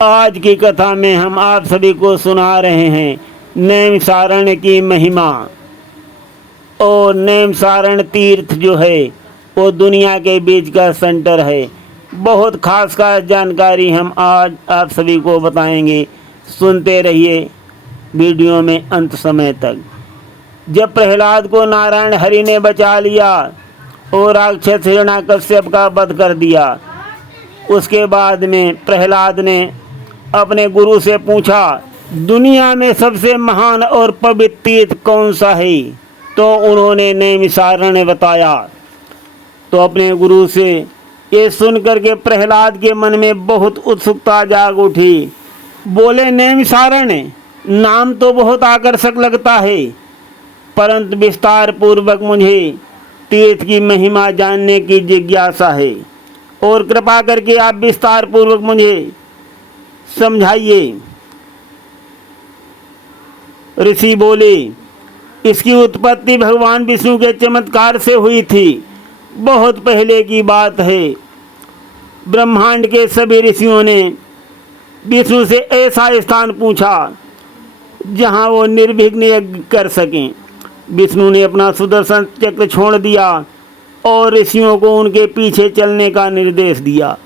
आज की कथा में हम आप सभी को सुना रहे हैं नैमिषारण्य की महिमा। और नैमिषारण्य तीर्थ जो है वो दुनिया के बीच का सेंटर है। बहुत खास जानकारी हम आज आप सभी को बताएंगे। सुनते रहिए वीडियो में अंत समय तक। जब प्रहलाद को नारायण हरि ने बचा लिया और राक्षस हिरण्याकश्यप का वध कर दिया, उसके बाद में प्रहलाद ने अपने गुरु से पूछा, दुनिया में सबसे महान और पवित्र तीर्थ कौन सा है? तो उन्होंने नैमिषारण्य बताया। तो अपने गुरु से ये सुनकर के प्रहलाद के मन में बहुत उत्सुकता जाग उठी। बोले, नैमिषारण्य नाम तो बहुत आकर्षक लगता है, परंतु विस्तार पूर्वक मुझे तीर्थ की महिमा जानने की जिज्ञासा है और कृपा करके आप विस्तार पूर्वक मुझे समझाइए। ऋषि बोले, इसकी उत्पत्ति भगवान विष्णु के चमत्कार से हुई थी। बहुत पहले की बात है। ब्रह्मांड के सभी ऋषियों ने विष्णु से ऐसा स्थान पूछा जहां वो निर्विघ्न यज्ञ कर सकें। विष्णु ने अपना सुदर्शन चक्र छोड़ दिया और ऋषियों को उनके पीछे चलने का निर्देश दिया।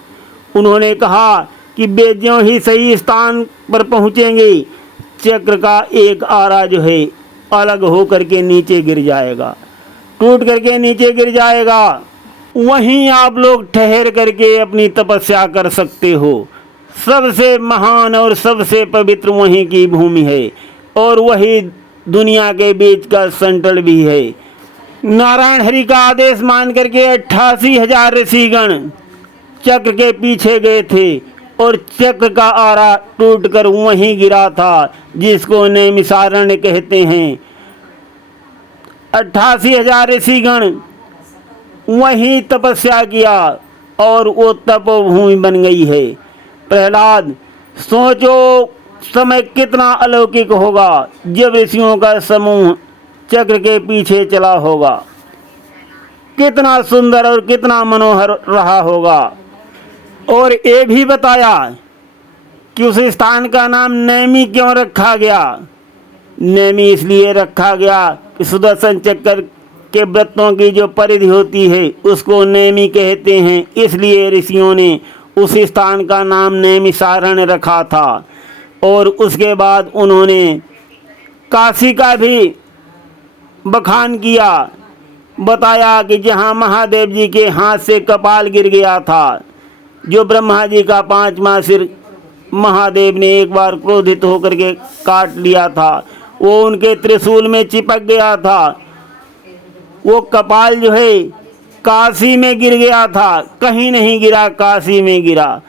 उन्होंने कहा कि वे ज्यों ही सही स्थान पर पहुँचेंगे, चक्र का एक आरा जो है अलग हो करके नीचे गिर जाएगा, टूट करके नीचे गिर जाएगा। वहीं आप लोग ठहर करके अपनी तपस्या कर सकते हो। सबसे महान और सबसे पवित्र वहीं की भूमि है और वही दुनिया के बीच का सेंटर भी है। नारायण हरि का आदेश मान करके 88,000 ऋषिगण चक्र के पीछे गए थे और चक्र का आरा टूटकर वहीं गिरा था, जिसको नैमिषारण्य कहते हैं। 88,000 ऋषिगण वहीं तपस्या किया और वो तपोभूमि बन गई है। प्रहलाद, सोचो समय कितना अलौकिक होगा जब ऋषियों का समूह चक्र के पीछे चला होगा। कितना सुंदर और कितना मनोहर रहा होगा। और ये भी बताया कि उस स्थान का नाम नैमी क्यों रखा गया। नैमी इसलिए रखा गया कि सुदर्शन चक्र के वृत्तों की जो परिधि होती है उसको नैमी कहते हैं। इसलिए ऋषियों ने उस स्थान का नाम नैमिषारण्य रखा था। और उसके बाद उन्होंने काशी का भी बखान किया। बताया कि जहाँ महादेव जी के हाथ से कपाल गिर गया था, जो ब्रह्मा जी का 5वां सिर महादेव ने एक बार क्रोधित होकर के काट लिया था, वो उनके त्रिशूल में चिपक गया था। वो कपाल जो है काशी में गिर गया था, कहीं नहीं गिरा, काशी में गिरा।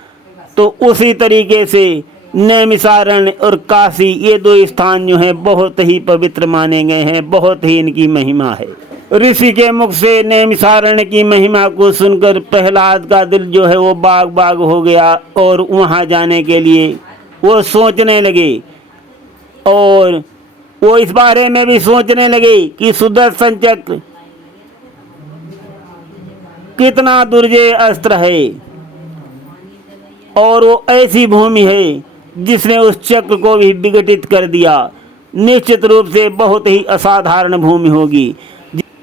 तो उसी तरीके से नैमिषारण्य और काशी, ये दो स्थान जो हैं बहुत ही पवित्र माने गए हैं। बहुत ही इनकी महिमा है। ऋषि के मुख से नैमिषारण्य की महिमा को सुनकर प्रहलाद का दिल जो है वो बाग बाग हो गया और वहाँ जाने के लिए वो सोचने लगे। और वो इस बारे में भी सोचने लगे कि सुदर्शन चक्र कितना दुर्जय अस्त्र है और वो ऐसी भूमि है जिसने उस चक्र को भी विघटित कर दिया। निश्चित रूप से बहुत ही असाधारण भूमि होगी।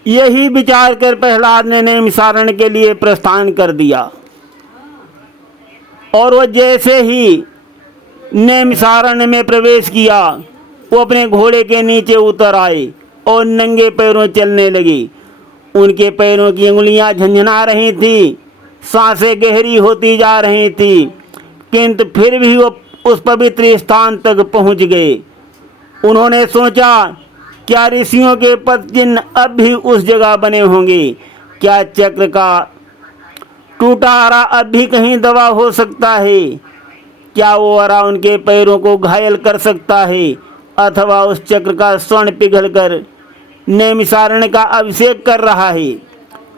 यही विचार कर प्रहलाद ने नैमिषारण्य के लिए प्रस्थान कर दिया। और वो जैसे ही नैमिषारण्य में प्रवेश किया, वो अपने घोड़े के नीचे उतर आए और नंगे पैरों चलने लगे। उनके पैरों की उंगलियां झंझना रही थी, सांसें गहरी होती जा रही थी, किंतु फिर भी वो उस पवित्र स्थान तक पहुंच गए। उन्होंने सोचा, क्या ऋषियों के पद चिन्ह अब भी उस जगह बने होंगे? क्या चक्र का टूटा आरा अब भी कहीं दबा हो सकता है? क्या वो आरा उनके पैरों को घायल कर सकता है? अथवा उस चक्र का स्वर्ण पिघलकर नैमिषारण्य का अभिषेक कर रहा है?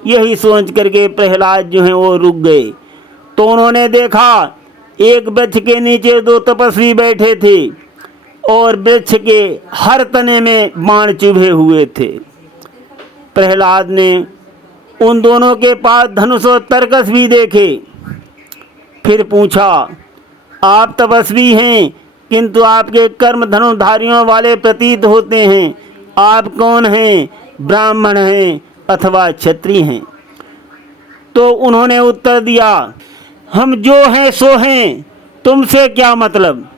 यही सोच करके प्रहलाद जो है वो रुक गए। तो उन्होंने देखा, एक वृक्ष के नीचे 2 तपस्वी बैठे थे और वृक्ष के हर तने में बाण चुभे हुए थे। प्रहलाद ने उन दोनों के पास धनुष और तरकस भी देखे। फिर पूछा, आप तपस्वी हैं, किंतु आपके कर्म धनुर्धारियों वाले प्रतीत होते हैं। आप कौन हैं? ब्राह्मण हैं अथवा क्षत्रिय हैं? तो उन्होंने उत्तर दिया, हम जो हैं सो हैं, तुमसे क्या मतलब।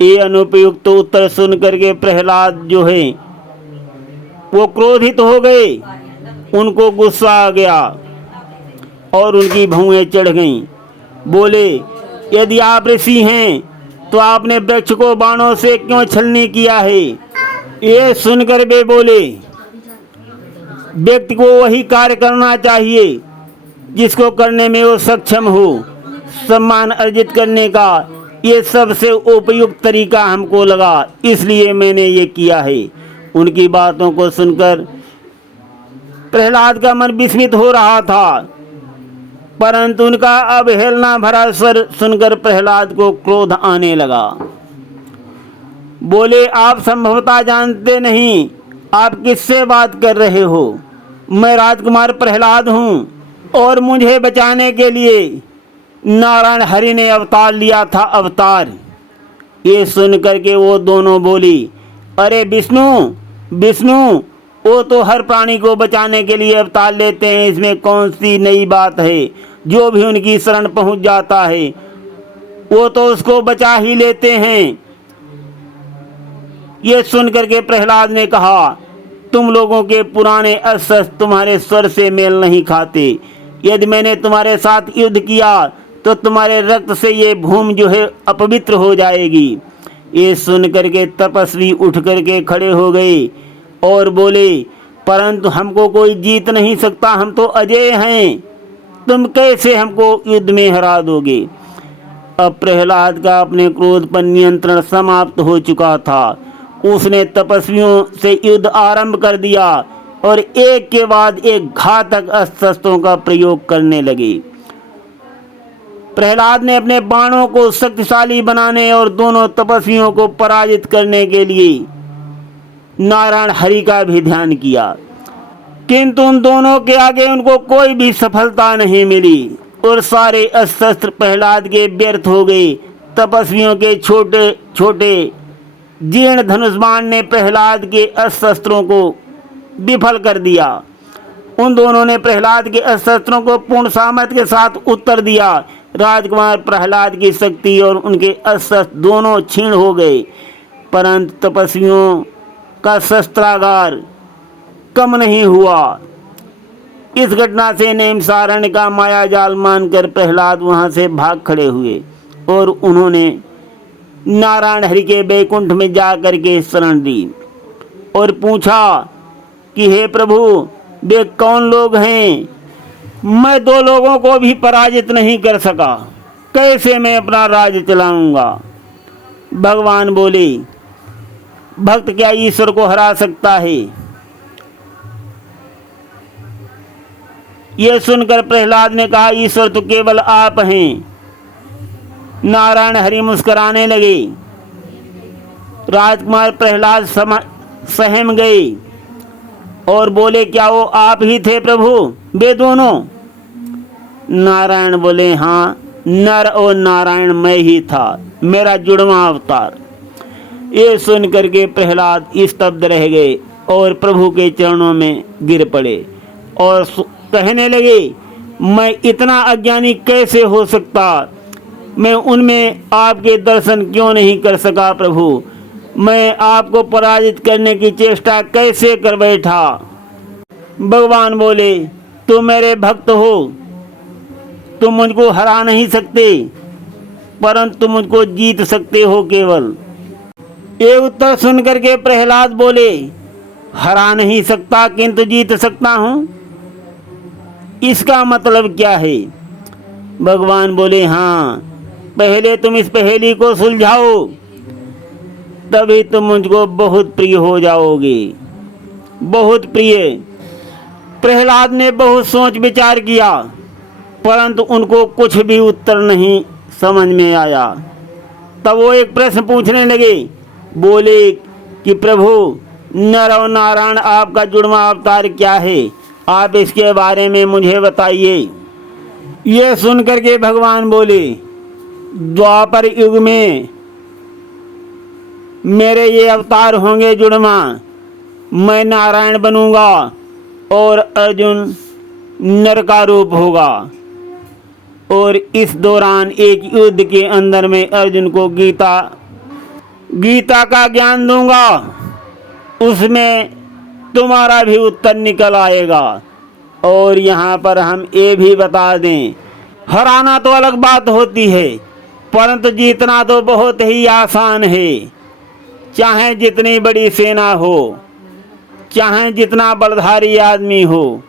ये अनुपयुक्त उत्तर सुन करके प्रहलाद जो है वो क्रोधित हो गए। उनको गुस्सा आ गया और उनकी भौहें चढ़ गईं। बोले, यदि आप ऋषि हैं तो आपने वृक्ष को बाणों से क्यों छलनी किया है। ये सुनकर वे बोले, व्यक्ति को वही कार्य करना चाहिए जिसको करने में वो सक्षम हो। सम्मान अर्जित करने का ये सबसे उपयुक्त तरीका हमको लगा, इसलिए मैंने ये किया है। उनकी बातों को सुनकर प्रहलाद का मन विस्मित हो रहा था, परंतु उनका अवहेलना भरा स्वर सुनकर प्रहलाद को क्रोध आने लगा। बोले, आप संभवतः जानते नहीं आप किससे बात कर रहे हो। मैं राजकुमार प्रहलाद हूँ और मुझे बचाने के लिए नारायण हरि ने अवतार लिया था, अवतार। ये सुन करके वो दोनों बोली, अरे विष्णु विष्णु, वो तो हर प्राणी को बचाने के लिए अवतार लेते हैं, इसमें कौन सी नई बात है। जो भी उनकी शरण पहुंच जाता है वो तो उसको बचा ही लेते हैं। ये सुन करके प्रहलाद ने कहा, तुम लोगों के पुराने अस्त्र तुम्हारे स्वर से मेल नहीं खाते। यदि मैंने तुम्हारे साथ युद्ध किया तो तुम्हारे रक्त से ये भूमि जो है अपवित्र हो जाएगी। ये सुन करके तपस्वी उठ करके खड़े हो गए और बोले, परंतु हमको कोई जीत नहीं सकता, हम तो अजय हैं, तुम कैसे हमको युद्ध में हरा दोगे। अब प्रहलाद का अपने क्रोध पर नियंत्रण समाप्त हो चुका था। उसने तपस्वियों से युद्ध आरंभ कर दिया और एक के बाद एक घातक अस्त्रों का प्रयोग करने लगे। प्रहलाद ने अपने बाणों को शक्तिशाली बनाने और दोनों तपस्वियों को पराजित करने के लिए नारायण हरि का भी ध्यान किया, किंतु उन दोनों के आगे उनको कोई भी सफलता नहीं मिली और सारे अस्त्र प्रहलाद के व्यर्थ हो गए। तपस्वियों के छोटे छोटे जीर्ण धनुष बाण ने प्रहलाद के अस्त्रों को विफल कर दिया। उन दोनों ने प्रहलाद के अस्त्रों को पूर्ण सामर्थ्य के साथ उत्तर दिया। राजकुमार प्रहलाद की शक्ति और उनके अस्त्र दोनों क्षीण हो गए, परंतु तपस्वियों का शस्त्रागार कम नहीं हुआ। इस घटना से नैमिषारण्य का माया जाल मानकर प्रहलाद वहां से भाग खड़े हुए और उन्होंने नारायण हरि के बैकुंठ में जा कर के शरण दी और पूछा कि हे प्रभु, वे कौन लोग हैं। मैं दो लोगों को भी पराजित नहीं कर सका, कैसे मैं अपना राज्य चलाऊंगा। भगवान बोले, भक्त क्या ईश्वर को हरा सकता है। यह सुनकर प्रहलाद ने कहा, ईश्वर तो केवल आप हैं। नारायण हरि मुस्कुराने लगे। राजकुमार प्रहलाद सहम गए और बोले, क्या वो आप ही थे प्रभु, वे दोनों। नारायण बोले, हाँ, नर और नारायण मैं ही था, मेरा जुड़वा अवतार। ये सुन करके प्रहलाद स्तब्ध रह गए और प्रभु के चरणों में गिर पड़े और कहने लगे, मैं इतना अज्ञानी कैसे हो सकता, मैं उनमें आपके दर्शन क्यों नहीं कर सका प्रभु। मैं आपको पराजित करने की चेष्टा कैसे कर बैठा। भगवान बोले, तुम मेरे भक्त हो, तुम मुझको हरा नहीं सकते, परंतु मुझको जीत सकते हो केवल। ये उत्तर सुन करके प्रहलाद बोले, हरा नहीं सकता किंतु जीत सकता हूँ, इसका मतलब क्या है। भगवान बोले, हाँ, पहले तुम इस पहेली को सुलझाओ, तभी तुम मुझको बहुत प्रिय हो जाओगे, बहुत प्रिय। प्रहलाद ने बहुत सोच विचार किया, परंतु उनको कुछ भी उत्तर नहीं समझ में आया। तब वो एक प्रश्न पूछने लगे। बोले कि प्रभु, नर और नारायण आपका जुड़वा अवतार क्या है, आप इसके बारे में मुझे बताइए। ये सुन करके भगवान बोले, द्वापर युग में मेरे ये अवतार होंगे जुड़वा, मैं नारायण बनूंगा और अर्जुन नर का रूप होगा। और इस दौरान एक युद्ध के अंदर में अर्जुन को गीता का ज्ञान दूंगा, उसमें तुम्हारा भी उत्तर निकल आएगा। और यहाँ पर हम ये भी बता दें, हराना तो अलग बात होती है, परंतु जीतना तो बहुत ही आसान है। चाहे जितनी बड़ी सेना हो, चाहे जितना बलधारी आदमी हो,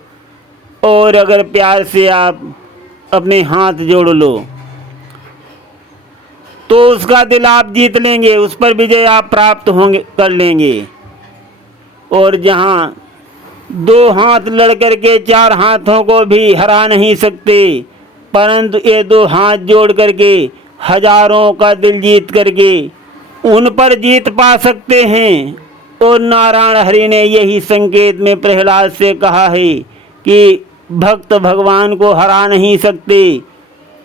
और अगर प्यार से आप अपने हाथ जोड़ लो तो उसका दिल आप जीत लेंगे, उस पर विजय आप प्राप्त होंगे कर लेंगे। और जहाँ दो हाथ लड़ करके चार हाथों को भी हरा नहीं सकते, परंतु ये दो हाथ जोड़ करके हजारों का दिल जीत करके उन पर जीत पा सकते हैं। और नारायण हरि ने यही संकेत में प्रहलाद से कहा है कि भक्त भगवान को हरा नहीं सकते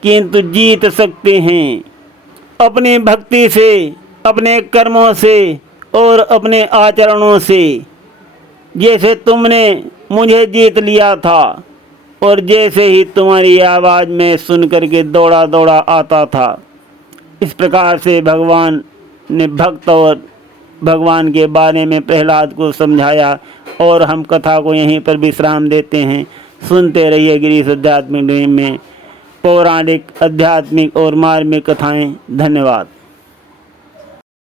किंतु जीत सकते हैं अपनी भक्ति से, अपने कर्मों से और अपने आचरणों से। जैसे तुमने मुझे जीत लिया था और जैसे ही तुम्हारी आवाज़ में सुन करके दौड़ा दौड़ा आता था, इस प्रकार से भगवान ने भक्त और भगवान के बारे में प्रहलाद को समझाया। और हम कथा को यहीं पर विश्राम देते हैं। सुनते रहिए गिरीश आध्यात्मिक ड्रीम में पौराणिक, आध्यात्मिक और मार्मिक कथाएं। धन्यवाद।